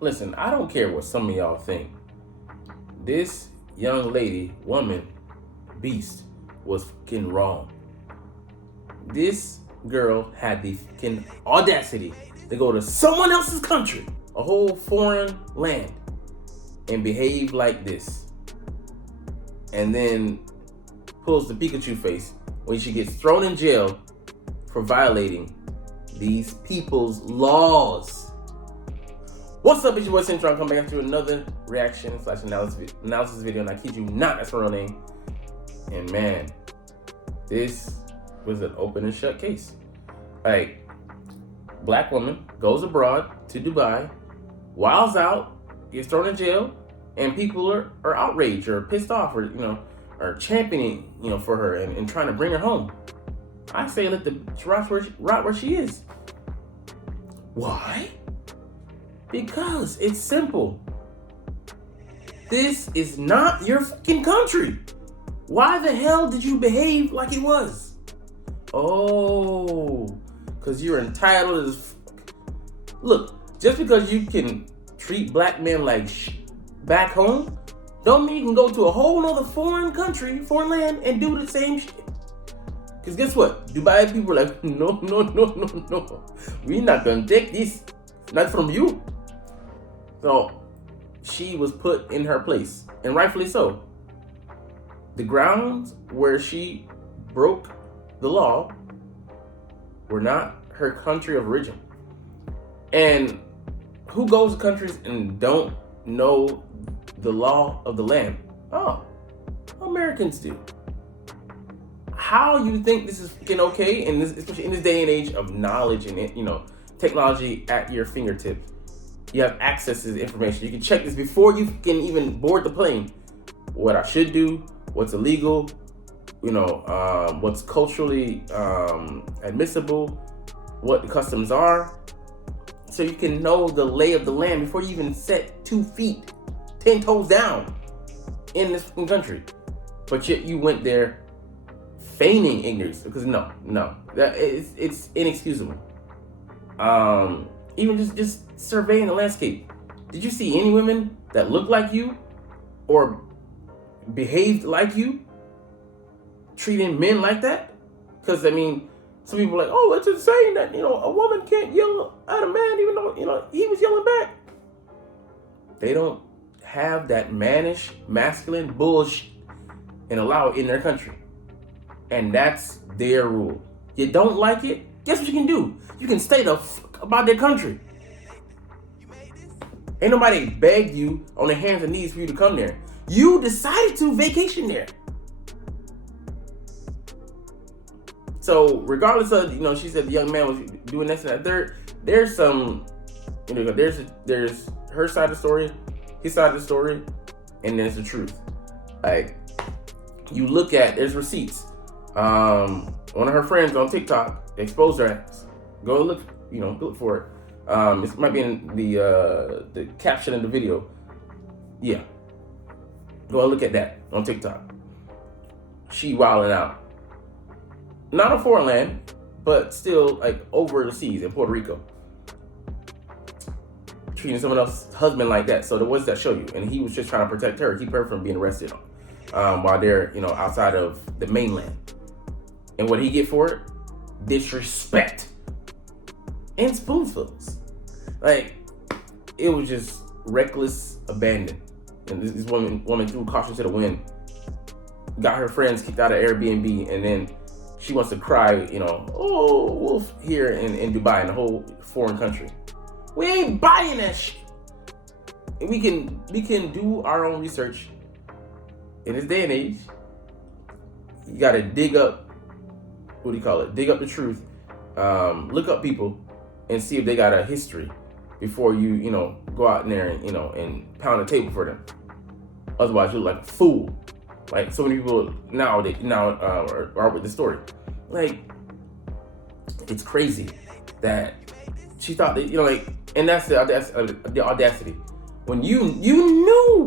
Listen, I don't care what some of y'all think. This young lady, woman, beast, was fucking wrong. This girl had the fucking audacity to go to someone else's country, a whole foreign land, and behave like this. And then pulls the Pikachu face when she gets thrown in jail for violating these people's laws. What's up, it's your boy Cintron, coming back to another reaction / analysis video, and I kid you not, that's my real name. And man, this was an open and shut case. Like, black woman goes abroad to Dubai, wiles out, gets thrown in jail, and people are outraged or pissed off or, are championing, for her and trying to bring her home. I say let the rot where she is. Why? Because it's simple. This is not your fucking country. Why the hell did you behave like it was? Oh, because you're entitled to this. Look, just because you can treat black men like back home, don't mean you can go to a whole nother foreign country, foreign land, and do the same shit. Because guess what? Dubai people are like, no. We're not going to take this. Not from you. So she was put in her place, and rightfully so. The grounds where she broke the law were not her country of origin. And who goes to countries and don't know the law of the land? Oh, Americans do. How you think this is fucking okay, in this, especially in this day and age of knowledge and technology at your fingertips? You have access to the information. You can check this before you can even board the plane. What I should do, what's illegal, what's culturally admissible, what the customs are, so you can know the lay of the land before you even set 2 feet, 10 toes down in this country. But yet you went there feigning ignorance, because no, that it's inexcusable. Even just surveying the landscape. Did you see any women that looked like you or behaved like you treating men like that? Because some people are like, oh, it's insane that a woman can't yell at a man even though he was yelling back. They don't have that mannish, masculine bullshit and allow it in their country. And that's their rule. You don't like it? Guess what you can do? You can stay the fuck about their country. Ain't nobody begged you on their hands and knees for you to come there. You decided to vacation there. So regardless of, she said the young man was doing this and that, there's some, there's her side of the story, his side of the story, and there's the truth. Like, you look at, there's receipts. One of her friends on TikTok exposed her ass. Go look, look for it. It might be in the caption of the video. Yeah. Go and look at that on TikTok. She wilding out. Not a foreign land, but still like over the seas in Puerto Rico. Treating someone else's husband like that. So what does that show you? And he was just trying to protect her, keep her from being arrested while they're, outside of the mainland. And what did he get for it? Disrespect. And spoonfuls. Like, it was just reckless abandon. And this woman threw caution to the wind. Got her friends kicked out of Airbnb, and then she wants to cry, oh, wolf here in Dubai, in the whole foreign country. We ain't buying that shit. And we can do our own research. In this day and age, you gotta dig up, dig up the truth, look up people and see if they got a history before you, go out in there and, and pound a table for them. Otherwise, you look like a fool. Like so many people now are with the story. Like, it's crazy that she thought that, and that's the audacity. When you knew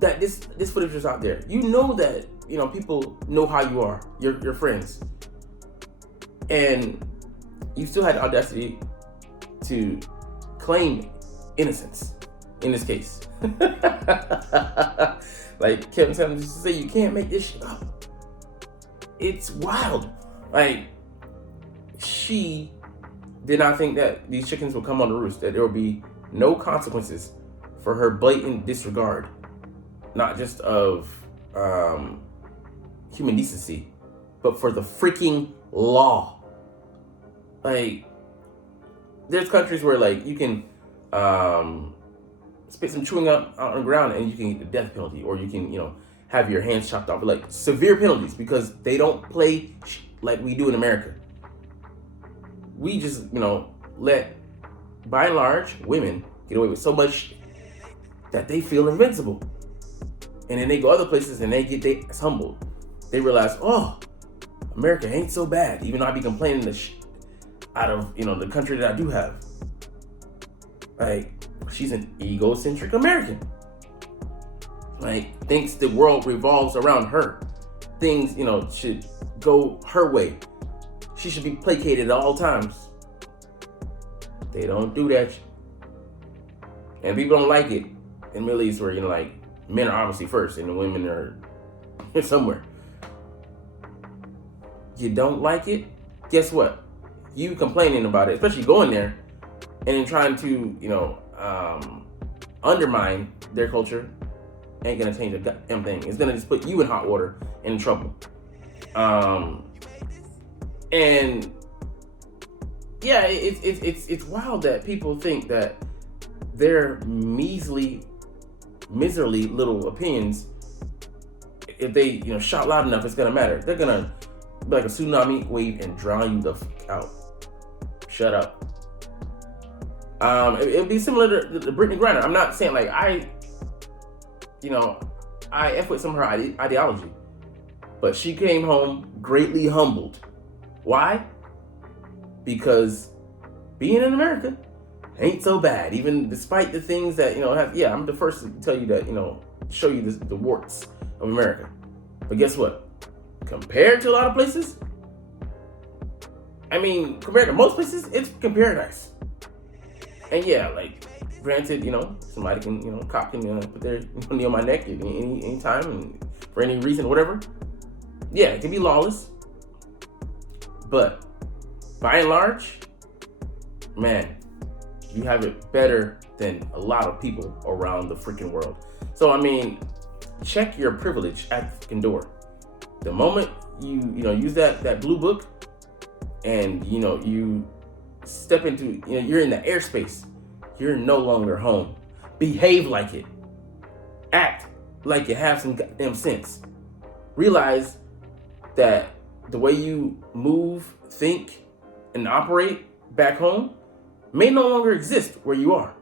that this footage was out there, you know that, people know how you are, your friends, and you still had the audacity to claim innocence. in this case. Like Kevin Samuels used to say, you can't make this shit up. It's wild. Like, she did not think that these chickens would come on the roost, that there would be no consequences for her blatant disregard, not just of human decency, but for the freaking law. Like, there's countries where, like, you can spit some chewing up on the ground and you can get the death penalty, or you can, have your hands chopped off. Like, severe penalties, because they don't play like we do in America. We just, let, by and large, women get away with so much that they feel invincible. And then they go other places and they get their ass humbled. They realize, oh, America ain't so bad, even though I be complaining the out of, the country that I do have. Like, she's an egocentric American. Like, thinks the world revolves around her. Things, should go her way. She should be placated at all times. They don't do that. And people don't like it in the Middle East, where, like, men are obviously first and the women are somewhere. You don't like it? Guess what? You complaining about it, especially going there and then trying to, undermine their culture, ain't gonna change a goddamn thing. It's gonna just put you in hot water and in trouble. And yeah, it's wild that people think that their miserly little opinions, if they shout loud enough, it's gonna matter. They're gonna be like a tsunami wave and drown you the fuck out. Shut up. It would be similar to Brittany Griner. I'm not saying like I F with some of her ideology, but she came home greatly humbled. Why? Because being in America ain't so bad, even despite the things that I'm the first to tell you that show you the warts of America. But guess what? Compared to a lot of places, compared to most places, it's paradise. And yeah, like, granted, somebody can, cop can put their knee on my neck at any time and for any reason, whatever. Yeah, it can be lawless. But by and large, man, you have it better than a lot of people around the freaking world. So, check your privilege at the door. The moment you use that blue book and, you step into, you're in the airspace, you're no longer home. Behave like it. Act like you have some goddamn sense. Realize that the way you move, think, and operate back home may no longer exist where you are.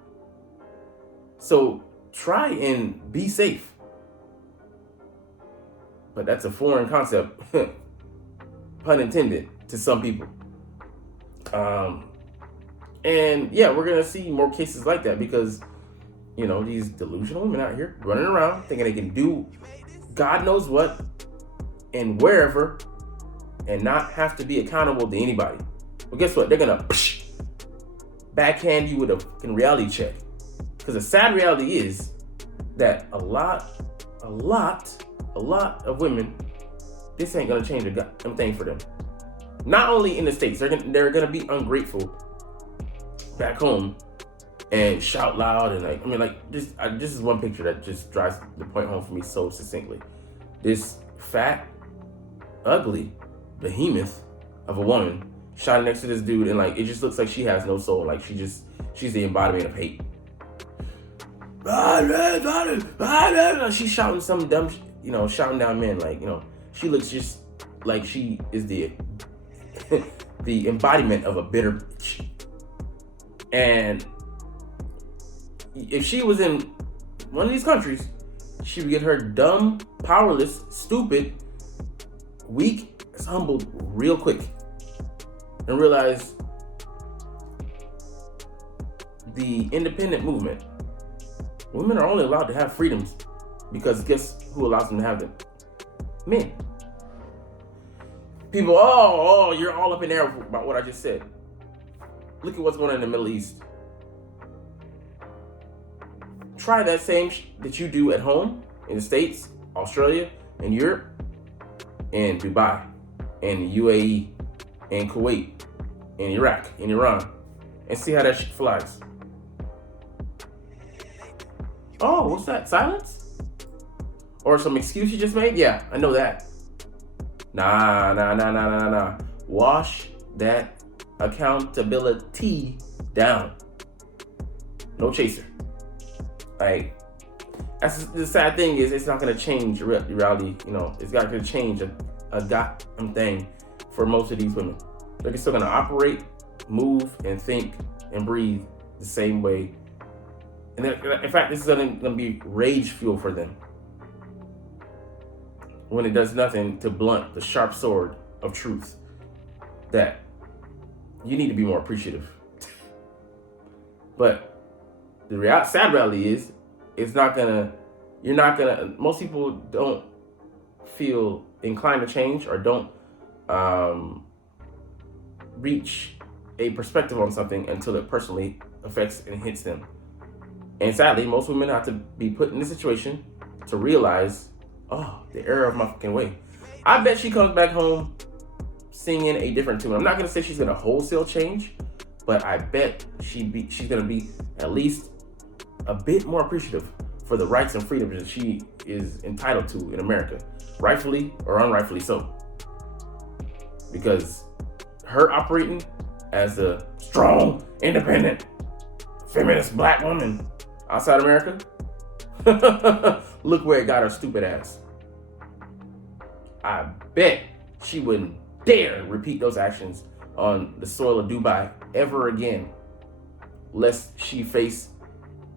So try and be safe. But that's a foreign concept, pun intended, to some people. And yeah, we're gonna see more cases like that because, these delusional women out here running around thinking they can do God knows what and wherever and not have to be accountable to anybody. Well, guess what? They're gonna backhand you with a fucking reality check. Because the sad reality is that a lot of women, this ain't gonna change a goddamn thing for them. Not only in the States, they're gonna be ungrateful back home and shout loud and this is one picture that just drives the point home for me so succinctly. This fat, ugly behemoth of a woman shouting next to this dude, and it just looks like she has no soul. Like she's the embodiment of hate. She's shouting some dumb, shouting down men. She looks just like she is the embodiment of a bitter bitch. And if she was in one of these countries, she would get her dumb, powerless, stupid, weak, humbled real quick and realize the independent movement. Women are only allowed to have freedoms because guess who allows them to have them? Men. People, you're all up in there about what I just said. Look at what's going on in the Middle East. try that same that you do at home in the States, Australia, and Europe, and Dubai, and UAE, and Kuwait, and Iraq, and Iran, and see how that shit flies. Oh, what's that? Silence? Or some excuse you just made? Yeah, I know that. Nah. Wash that accountability down. No chaser. Like, that's the sad thing is it's not gonna change reality. You know, it's not gonna change a goddamn thing for most of these women. They're still gonna operate, move, and think and breathe the same way. And in fact, this is gonna be rage fuel for them when it does nothing to blunt the sharp sword of truth that you need to be more appreciative. But the sad reality is, most people don't feel inclined to change or don't reach a perspective on something until it personally affects and hits them. And sadly, most women have to be put in this situation to realize, oh, the error of my fucking way. I bet she comes back home singing a different tune. I'm not gonna say she's gonna wholesale change, but I bet she's gonna be at least a bit more appreciative for the rights and freedoms that she is entitled to in America, rightfully or unrightfully so. Because her operating as a strong, independent, feminist black woman outside America, look where it got her stupid ass. I bet she wouldn't dare repeat those actions on the soil of Dubai ever again, lest she face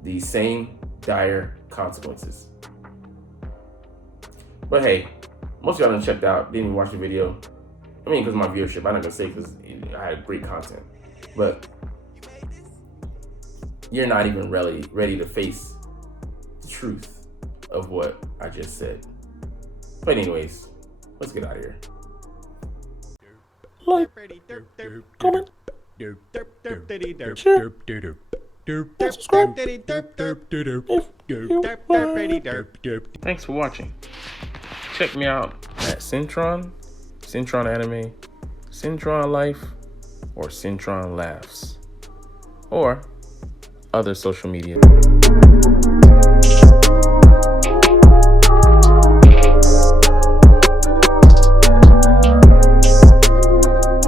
the same dire consequences. But hey, most of y'all done checked out, didn't even watch the video. I mean, because of my viewership, I'm not gonna say because I had great content. But you're not even really ready to face the truth of what I just said. But anyways, let's get out of here. Like, comment, share, and subscribe Thanks for watching. Check me out at Cintron, Cintron Anime, Cintron Life, or Cintron Laughs, or other social media.